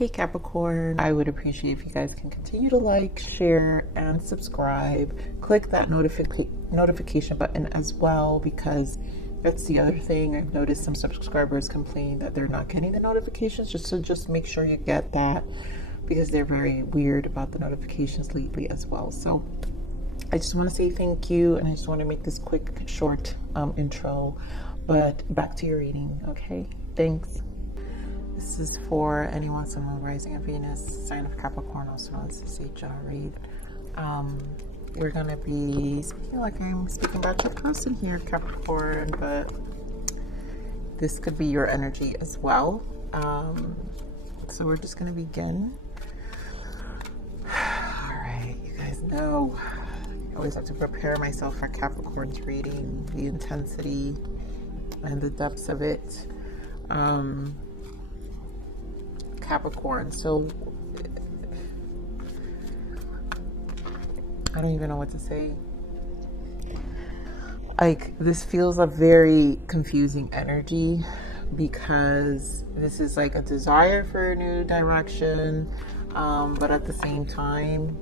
Hey Capricorn, I would appreciate if you guys can continue to like, share, and subscribe. Click that notification button as well, because that's the other thing. I've noticed some subscribers complain that they're not getting the notifications, just make sure you get that, because they're very weird about the notifications lately as well. So I just want to say thank you, and I just want to make this quick, short intro. But back to your reading, okay? Thanks. This is for anyone, Sun, Moon, Rising, and Venus, sign of Capricorn, also known as the general read. We're going to be speaking like I'm speaking about your person here, Capricorn, but this could be your energy as well. So we're just going to begin. All right, you guys know I always have to prepare myself for Capricorn's reading, the intensity and the depths of it. Capricorn, so I don't even know what to say. Like, this feels a very confusing energy, because this is like a desire for a new direction, but at the same time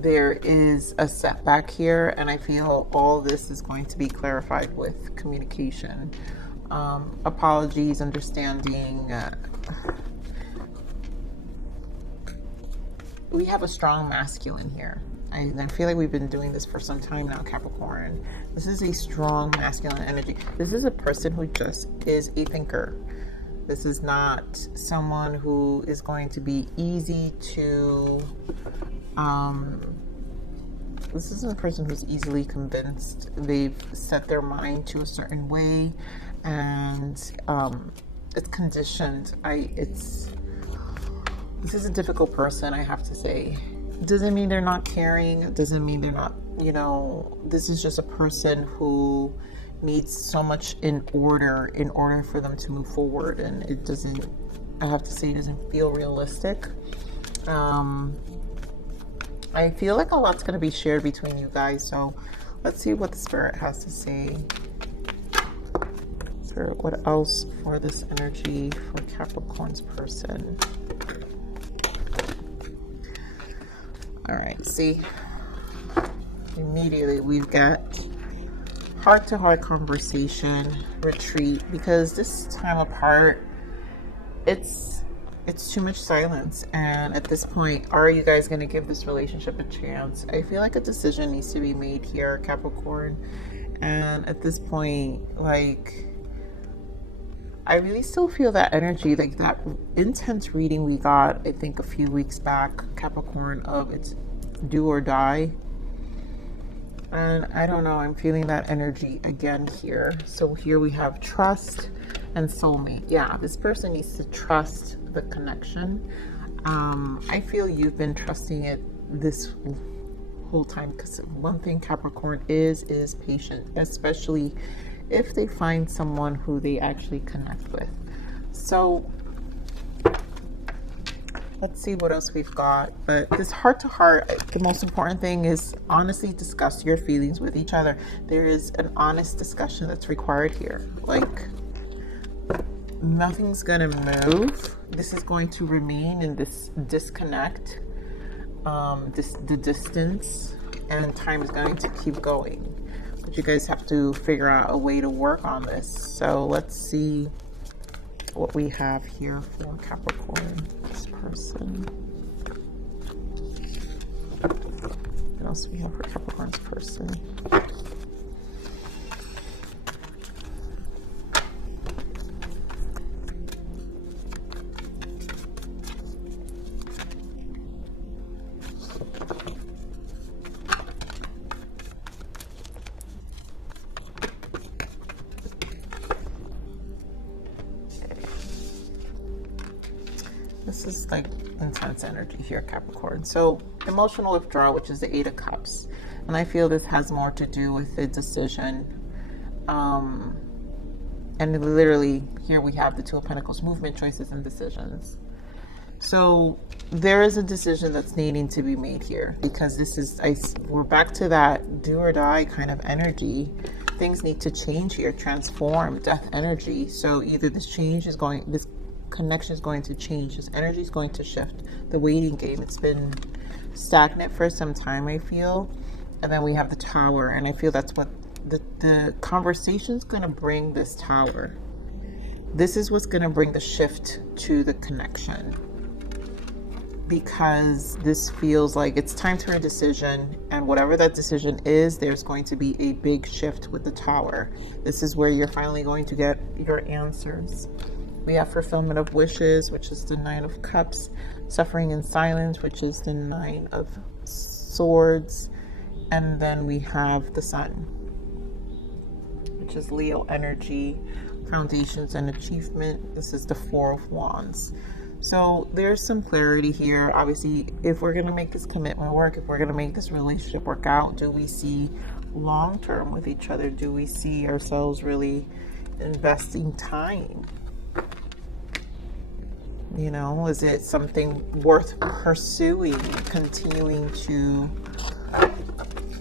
there is a setback here, and I feel all this is going to be clarified with communication. Apologies, understanding. We have a strong masculine here. I feel like we've been doing this for some time now, Capricorn. This is a strong masculine energy. This is a person who just is a thinker. This is not someone who is going to be easy to... this isn't a person who's easily convinced. They've set their mind to a certain way, and it's conditioned. This is a difficult person, I have to say. Doesn't mean they're not caring. Doesn't mean they're not, this is just a person who needs so much in order for them to move forward. And it doesn't, I have to say, it doesn't feel realistic. I feel like a lot's going to be shared between you guys. So let's see what the Spirit has to say. Spirit, what else for this energy for Capricorn's person? All right, see, immediately we've got heart-to-heart conversation, retreat, because this time apart, it's too much silence. And at this point, are you guys going to give this relationship a chance? I feel like a decision needs to be made here, Capricorn. And at this point, like, I really still feel that energy, like that intense reading we got, I think, a few weeks back, Capricorn, of it's do or die. And I don't know, I'm feeling that energy again here. So here we have trust and soulmate. Yeah, this person needs to trust the connection. I feel you've been trusting it this whole time, because one thing Capricorn is patient, especially if they find someone who they actually connect with. So let's see what else we've got. But this heart to heart, the most important thing is honestly discuss your feelings with each other. There is an honest discussion that's required here. Like, nothing's gonna move. This is going to remain in this disconnect, the distance, and time is going to keep going. You guys have to figure out a way to work on this. So let's see what we have here for Capricorn, this person. What else do we have for Capricorn's person? This is like intense energy here, Capricorn. So emotional withdrawal, which is the 8 of Cups. And I feel this has more to do with the decision. And literally here we have the 2 of Pentacles, movement, choices, and decisions. So there is a decision that's needing to be made here, because this is, we're back to that do or die kind of energy. Things need to change here, transform, death energy. So either this change is going, this connection is going to change. This energy is going to shift. The waiting game, it's been stagnant for some time, I feel. And then we have the Tower, and I feel that's what the conversation is going to bring. This Tower, this is what's going to bring the shift to the connection, because this feels like it's time for a decision, and whatever that decision is, there's going to be a big shift with the Tower. This is where you're finally going to get your answers. We have fulfillment of wishes, which is the Nine of Cups, suffering in silence, which is the Nine of Swords, and then we have the Sun, which is Leo energy, foundations and achievement. This is the Four of Wands. So there's some clarity here. Obviously, if we're going to make this commitment work, if we're going to make this relationship work out, do we see long term with each other? Do we see ourselves really investing time? You know, is it something worth pursuing, continuing to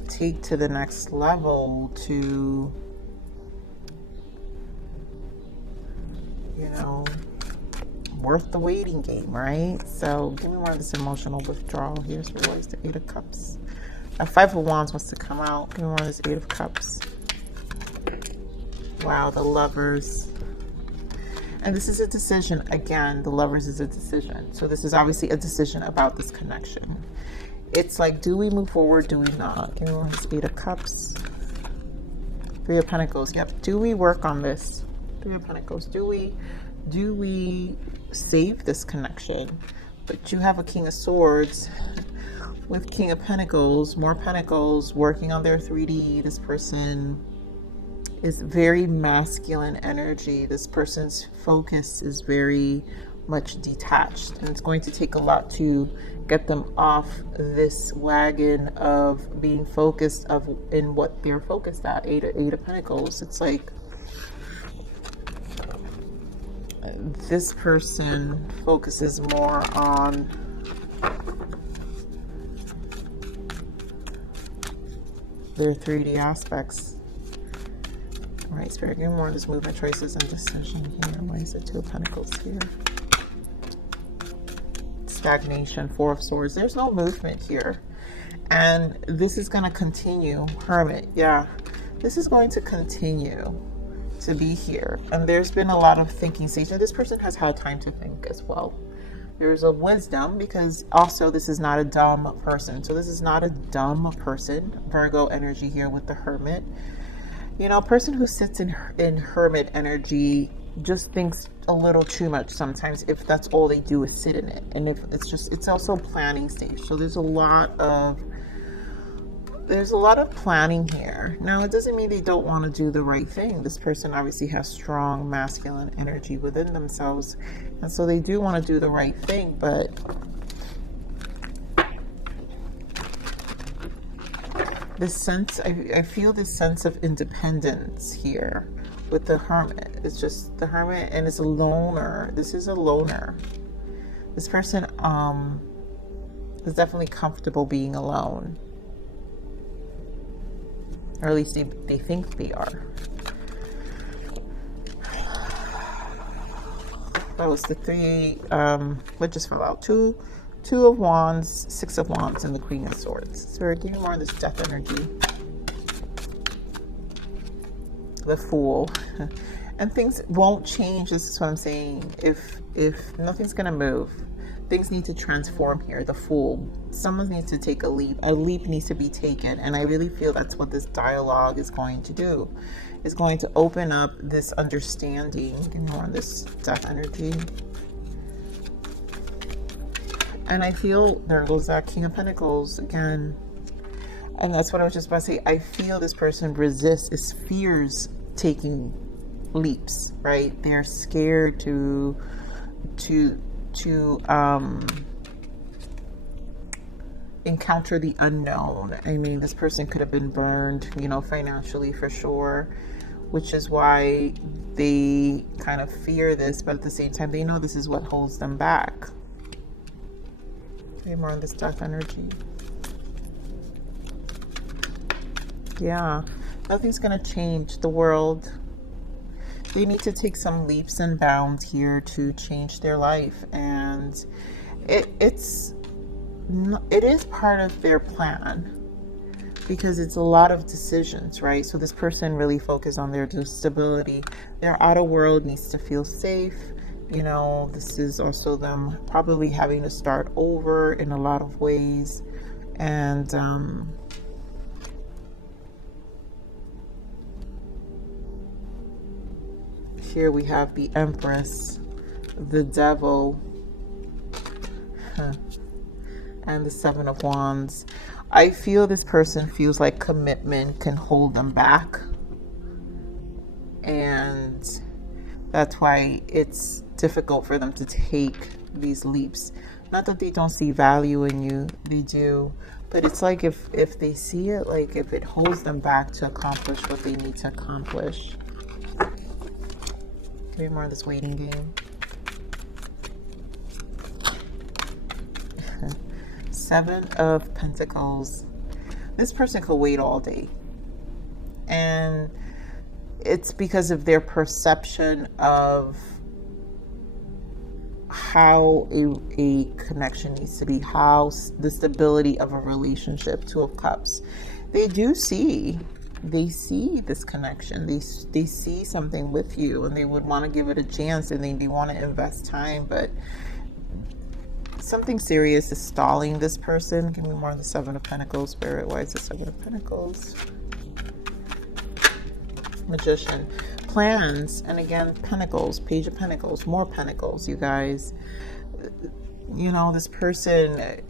take to the next level, to, you know, worth the waiting game, right? So give me more of this emotional withdrawal here. So what is the Eight of Cups? A Five of Wands wants to come out. Give me more of this Eight of Cups. Wow, the Lovers. And this is a decision. Again, the Lovers is a decision. So this is obviously a decision about this connection. It's like, do we move forward? Do we not? Give me more of this Eight of Cups. Three of Pentacles. Yep. Do we work on this? Three of Pentacles. Do we save this connection? But you have a King of Swords with King of Pentacles, more Pentacles, working on their 3D. This person is very masculine energy. This person's focus is very much detached, and it's going to take a lot to get them off this wagon of being focused in what they're focused at. Eight of Pentacles. It's like this person focuses more on their 3D aspects. All right, Spirit, give me more of this movement, choices, and decision here. Why is it Two of Pentacles here? Stagnation, Four of Swords. There's no movement here. And this is going to continue. Hermit, yeah. This is going to continue to be here. And there's been a lot of thinking stage. And this person has had time to think as well. There's a wisdom, because also this is not a dumb person. So this is not a dumb person. Virgo energy here with the Hermit. You know, a person who sits in Hermit energy just thinks a little too much sometimes, if that's all they do is sit in it. And if it's also planning stage. So there's a lot of planning here. Now, it doesn't mean they don't want to do the right thing. This person obviously has strong masculine energy within themselves, and so they do want to do the right thing. But this sense, I feel this sense of independence here with the Hermit. It's just the Hermit, and it's a loner. This is a loner. This person is definitely comfortable being alone. Or at least they think they are. That was the three, what just fell out? Two of Wands, Six of Wands, and the Queen of Swords. So we're getting more of this death energy. The Fool. And things won't change. This is what I'm saying. If nothing's gonna move, things need to transform here. The Fool. Someone needs to take a leap. A leap needs to be taken. And I really feel that's what this dialogue is going to do. It's going to open up this understanding. Give me more of this death energy. And I feel there goes that King of Pentacles again. And that's what I was just about to say. I feel this person resists, fears taking leaps, right? They're scared to encounter the unknown. I mean, this person could have been burned, you know, financially for sure, which is why they kind of fear this, but at the same time, they know this is what holds them back. Okay, more on this death energy. Yeah, nothing's gonna change the world. They need to take some leaps and bounds here to change their life, and it is part of their plan, because it's a lot of decisions, right? So this person really focused on their stability. Their outer world needs to feel safe. You know, this is also them probably having to start over in a lot of ways. And here we have the Empress, the Devil, and the Seven of Wands. I feel this person feels like commitment can hold them back, and that's why it's difficult for them to take these leaps. Not that they don't see value in you, they do, but it's like if they see it, like if it holds them back to accomplish what they need to accomplish. Give me more of this waiting game. Seven of Pentacles. This person could wait all day, and it's because of their perception of how a connection needs to be, how the stability of a relationship. Two of Cups. They see this connection. They see something with you, and they would want to give it a chance, and they want to invest time, but something serious is stalling this person. Give me more of the Seven of Pentacles, Spirit. Why is the Seven of Pentacles? Magician. Plans. And again, Pentacles. Page of Pentacles. More Pentacles, you guys. You know, this person,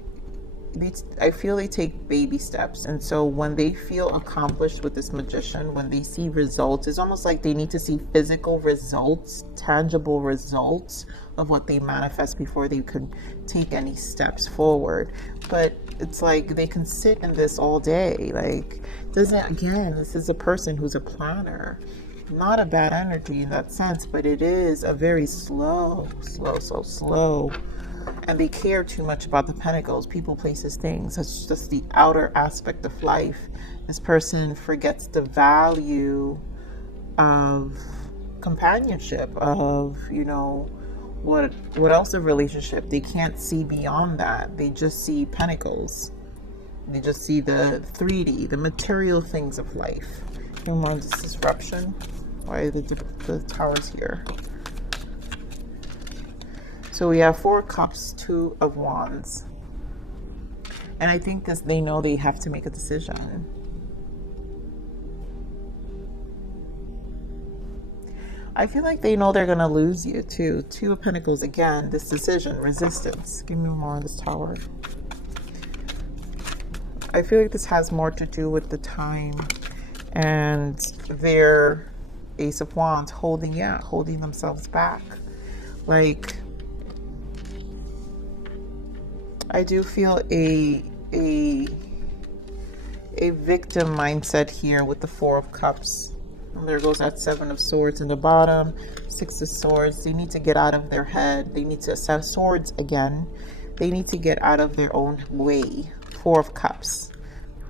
I feel they take baby steps. And so when they feel accomplished with this Magician, when they see results, it's almost like they need to see physical results, tangible results of what they manifest before they could take any steps forward. But it's like they can sit in this all day. Like, again, this is a person who's a planner. Not a bad energy in that sense, but it is a very slow. And they care too much about the Pentacles, people, places, things. It's just the outer aspect of life. This person forgets the value of companionship, of, you know, what else of relationship. They can't see beyond that. They just see Pentacles. They just see the 3D, the material things of life. And more this disruption. Why are the Towers here? So we have Four of Cups, Two of Wands. And I think they know they have to make a decision. I feel like they know they're going to lose you too. Two of Pentacles again, this decision, resistance. Give me more on this Tower. I feel like this has more to do with the time and their Ace of Wands holding themselves back. Like, I do feel a victim mindset here with the Four of Cups. And there goes that Seven of Swords in the bottom, Six of Swords. They need to get out of their head. They need to set swords again. They need to get out of their own way. Four of Cups,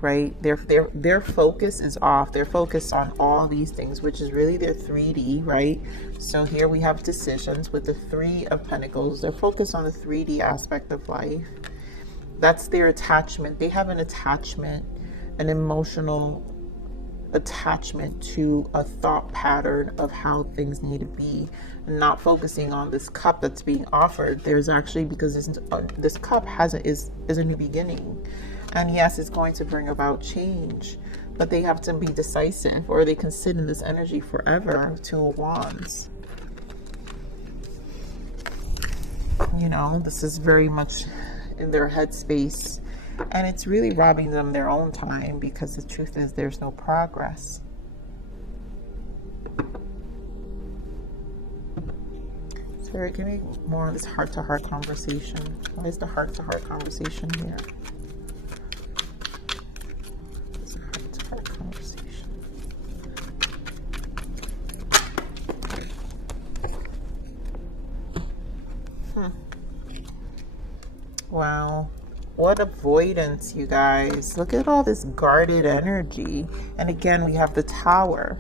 right? Their focus is off. They're focused on all these things, which is really their 3D, right? So here we have decisions with the Three of Pentacles. They're focused on the 3D aspect of life. That's their attachment. They have an attachment, an emotional attachment to a thought pattern of how things need to be, and not focusing on this cup that's being offered. There's actually, because this cup is a new beginning, and yes, it's going to bring about change, but they have to be decisive, or they can sit in this energy forever. Two of Wands. You know, this is very much in their headspace. And it's really robbing them their own time, because the truth is there's no progress. Sorry, give me more of this heart-to-heart conversation. What is the heart-to-heart conversation here? This heart-to-heart conversation. Wow. What avoidance, you guys. Look at all this guarded energy. And again, we have the Tower.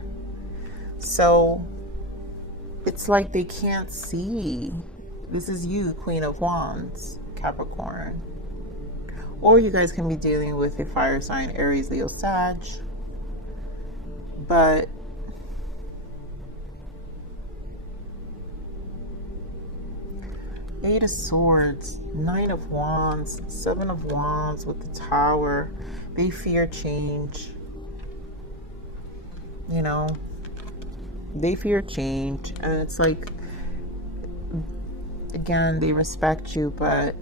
So it's like they can't see. This is you, Queen of Wands, Capricorn. Or you guys can be dealing with a fire sign, Aries, Leo, Sag. But Eight of Swords, Nine of Wands, Seven of Wands with the Tower. They fear change. You know, they fear change. And it's like, again, they respect you, but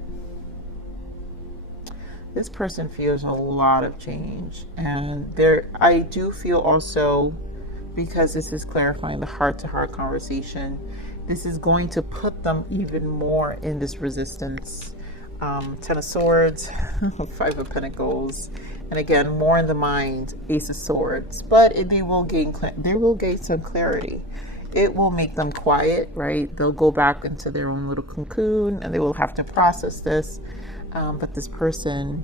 this person feels a lot of change. And I do feel also, because this is clarifying the heart-to-heart conversation, this is going to put them even more in this resistance. Ten of Swords, Five of Pentacles, and again, more in the mind, Ace of Swords. But they will gain some clarity. It will make them quiet, right? They'll go back into their own little cocoon, and they will have to process this. But this person,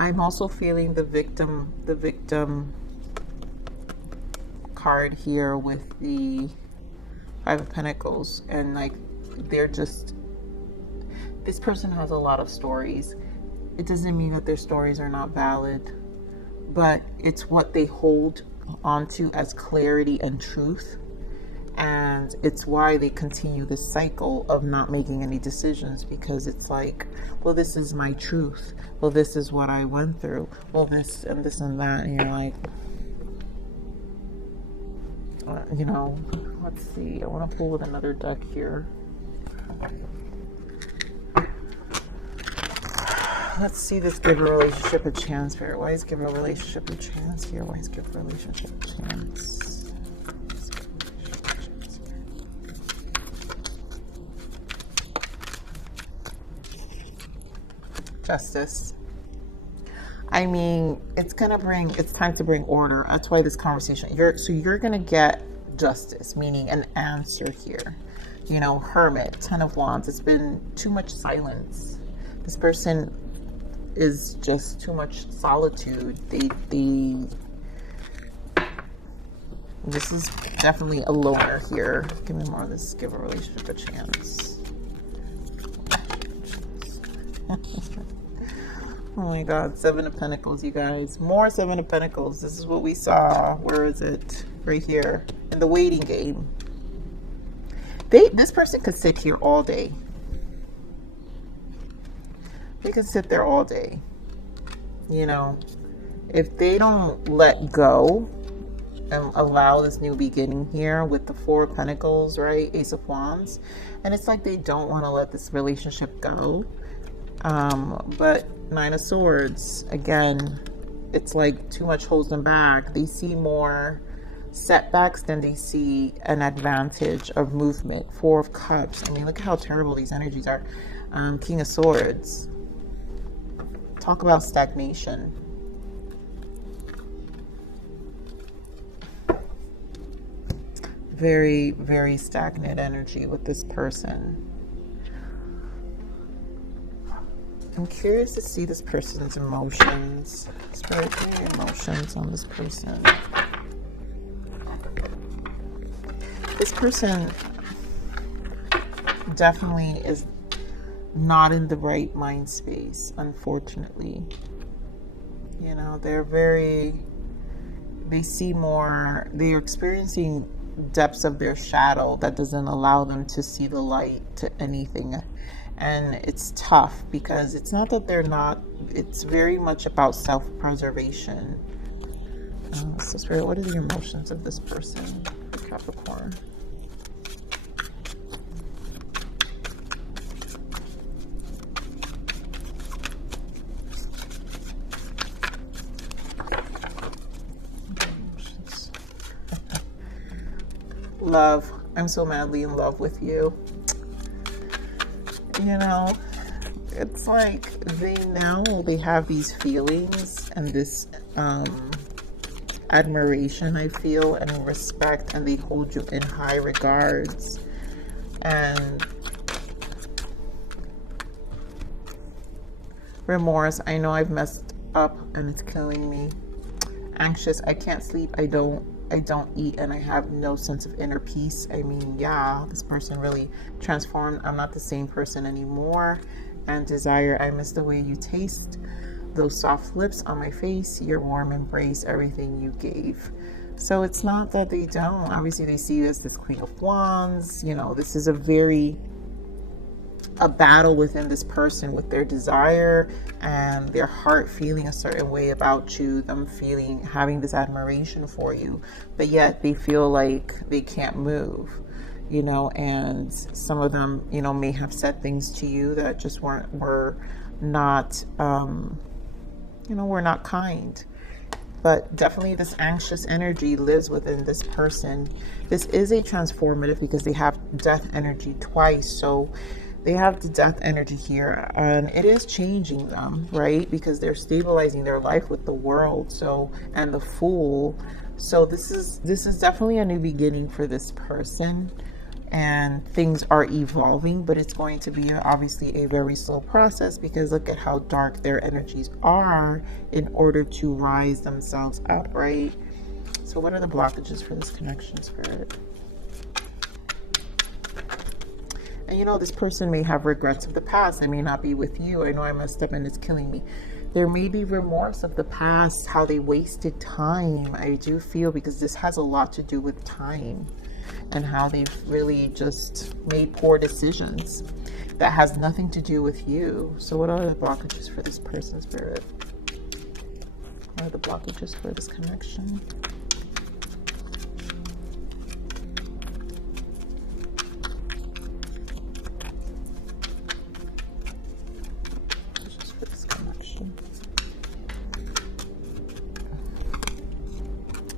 I'm also feeling the victim card here with the Five of Pentacles, and like this person has a lot of stories. It doesn't mean that their stories are not valid, but it's what they hold onto as clarity and truth. And it's why they continue this cycle of not making any decisions, because it's like, well, this is my truth. Well, this is what I went through. Well, this and this and that. And you're like, you know, let's see. I want to pull with another deck here. Let's see this give a relationship a chance here. Why is give a relationship a chance here? Why is give a relationship a chance? Justice. I mean, it's time to bring order. That's why this conversation, you're gonna get justice, meaning an answer here. You know, Hermit, Ten of Wands. It's been too much silence. This person is just too much solitude. This is definitely a loner here. Give me more of this. Give a relationship a chance. Oh my God, Seven of Pentacles, you guys. More Seven of Pentacles. This is what we saw. Where is it? Right here. In the waiting game. This person could sit here all day. They could sit there all day. You know, if they don't let go and allow this new beginning here with the Four of Pentacles, right? Ace of Wands. And it's like they don't want to let this relationship go. But Nine of Swords, again, it's like too much holds them back. They see more setbacks than they see an advantage of movement. Four of Cups. I mean, look at how terrible these energies are. King of Swords. Talk about stagnation. Very, very stagnant energy with this person. I'm curious to see this person's emotions. Spirit, give me emotions on this person. This person definitely is not in the right mind space, unfortunately. You know, they're experiencing depths of their shadow that doesn't allow them to see the light to anything. And it's tough because it's not that they're not, it's very much about self-preservation. So Spirit, what are the emotions of this person, Capricorn? Love. I'm so madly in love with you. You know, it's like they have these feelings and this admiration, I feel, and respect, and they hold you in high regards. And Remorse, I know I've messed up and it's killing me. Anxious, I can't sleep, I don't eat, and I have no sense of inner peace. I mean, yeah, this person really transformed. I'm not the same person anymore. And desire, I miss the way you taste, those soft lips on my face, your warm embrace, everything you gave. So it's not that they don't. Obviously, they see you as this Queen of Wands. You know, this is a battle within this person with their desire and their heart feeling a certain way about you, them having this admiration for you, but yet they feel like they can't move, you know, and some of them, you know, may have said things to you that just were not, you know, were not kind. But definitely this anxious energy lives within this person. This is a transformative because they have death energy twice. So they have the death energy here, and it is changing them, right? Because they're stabilizing their life with the world, so, and the Fool. So this is definitely a new beginning for this person, and things are evolving, but it's going to be obviously a very slow process because look at how dark their energies are in order to rise themselves up, right? So what are the blockages for this connection, Spirit? And you know, this person may have regrets of the past. I may not be with you. I know I messed up and it's killing me. There may be remorse of the past, how they wasted time. I do feel, because this has a lot to do with time and how they've really just made poor decisions. That has nothing to do with you. So what are the blockages for this person, Spirit? What are the blockages for this connection?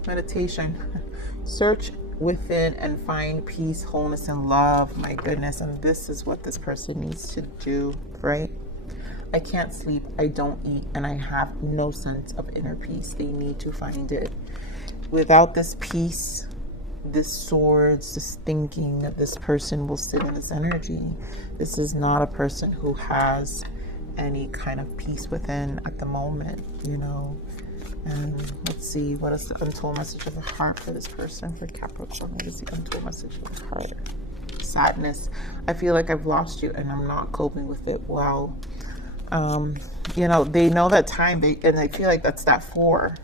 Meditation. Search within and find peace, wholeness, and love. My goodness. And this is what this person needs to do, right? I can't sleep, I don't eat, and I have no sense of inner peace. They need to find it. Without this peace, this swords, this thinking, that this person will sit in this energy. This is not a person who has any kind of peace within at the moment, you know. And let's see, what is the untold message of the heart for this person, for Capricorn? What is the untold message of the heart? Sadness. I feel like I've lost you and I'm not coping with it well. You know, they know that time, and I feel like that's that Four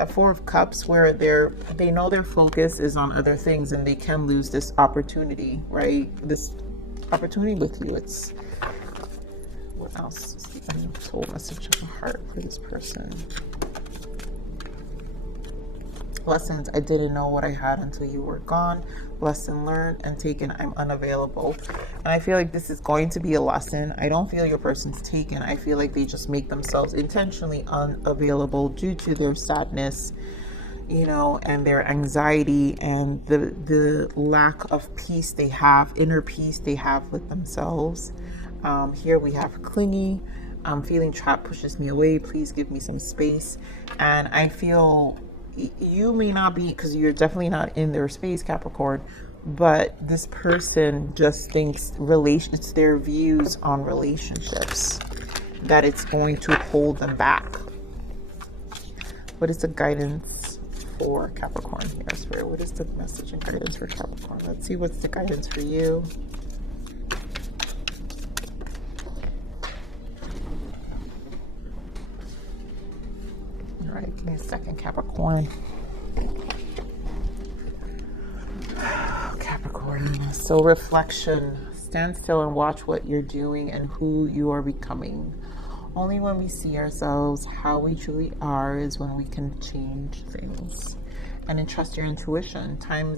of Cups, where they know their focus is on other things and they can lose this opportunity, right? This opportunity with you. It's, what else is the untold message of the heart for this person? Lessons. I didn't know what I had until you were gone. Lesson learned and taken. I'm unavailable. And I feel like this is going to be a lesson. I don't feel your person's taken. I feel like they just make themselves intentionally unavailable due to their sadness, you know, and their anxiety and the lack of peace they have, inner peace they have with themselves. Here we have clingy. Feeling trapped pushes me away. Please give me some space. And I feel you may not be, because you're definitely not in their space, Capricorn, but this person just thinks it's their views on relationships that it's going to hold them back. What is the guidance for Capricorn here, Spirit? What is the message and guidance for Capricorn? Let's see what's the guidance for you. All right, give me a second, Capricorn. Capricorn. So reflection. Stand still and watch what you're doing and who you are becoming. Only when we see ourselves how we truly are is when we can change things. And entrust your intuition. Time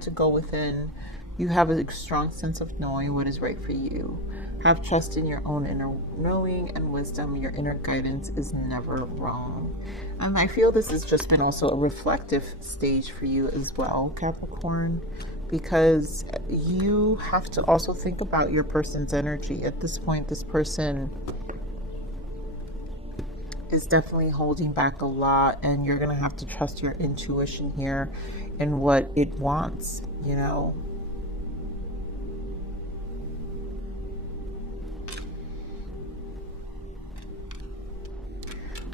to go within. You have a strong sense of knowing what is right for you. Have trust in your own inner knowing and wisdom. Your inner guidance is never wrong. And I feel this has just been also a reflective stage for you as well, Capricorn, because you have to also think about your person's energy. At this point, this person is definitely holding back a lot, and you're going to have to trust your intuition here and what it wants, you know.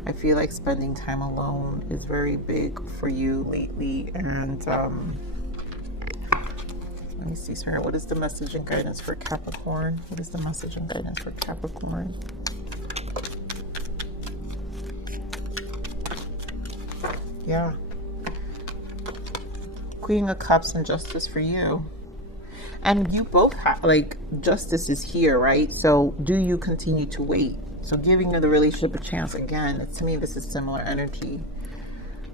I feel like spending time alone is very big for you lately. And let me see, Spirit, what is the message and guidance for Capricorn? What is the message and guidance for Capricorn? Yeah. Queen of Cups and Justice for you. And you both have, like, Justice is here, right? So do you continue to wait? So giving the relationship a chance again, to me, this is similar energy.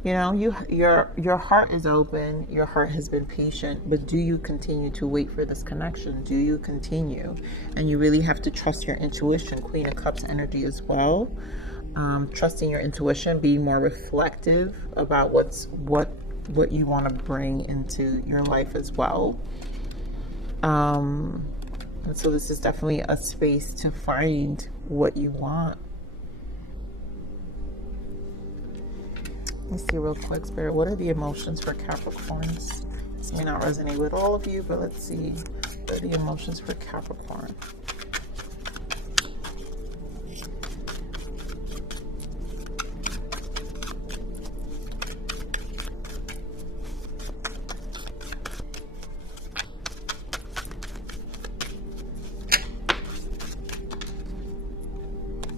You know, your heart is open, your heart has been patient, but do you continue to wait for this connection? Do you continue? And you really have to trust your intuition. Queen of Cups energy as well. Trusting your intuition, being more reflective about what you want to bring into your life as well. And so this is definitely a space to find what you want. Let me see real quick, Spirit. What are the emotions for Capricorns? This may not resonate with all of you, but let's see. What are the emotions for Capricorn?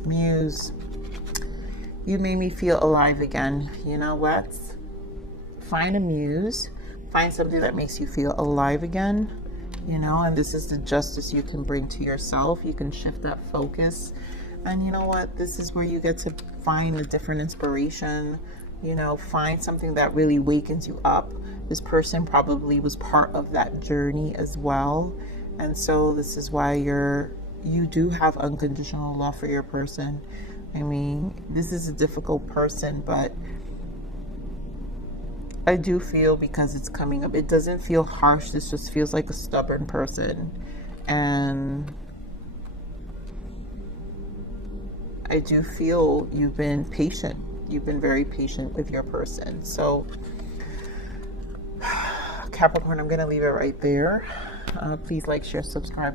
Muse, you made me feel alive again. You know what? Find a muse, find something that makes you feel alive again, you know, and this is the justice you can bring to yourself. You can shift that focus. And you know what? This is where you get to find a different inspiration, you know, find something that really wakens you up. This person probably was part of that journey as well. And so this is why you do have unconditional love for your person. I mean, this is a difficult person, but I do feel, because it's coming up, it doesn't feel harsh. This just feels like a stubborn person. And I do feel you've been patient. You've been very patient with your person. So Capricorn, I'm going to leave it right there. Please like, share, subscribe.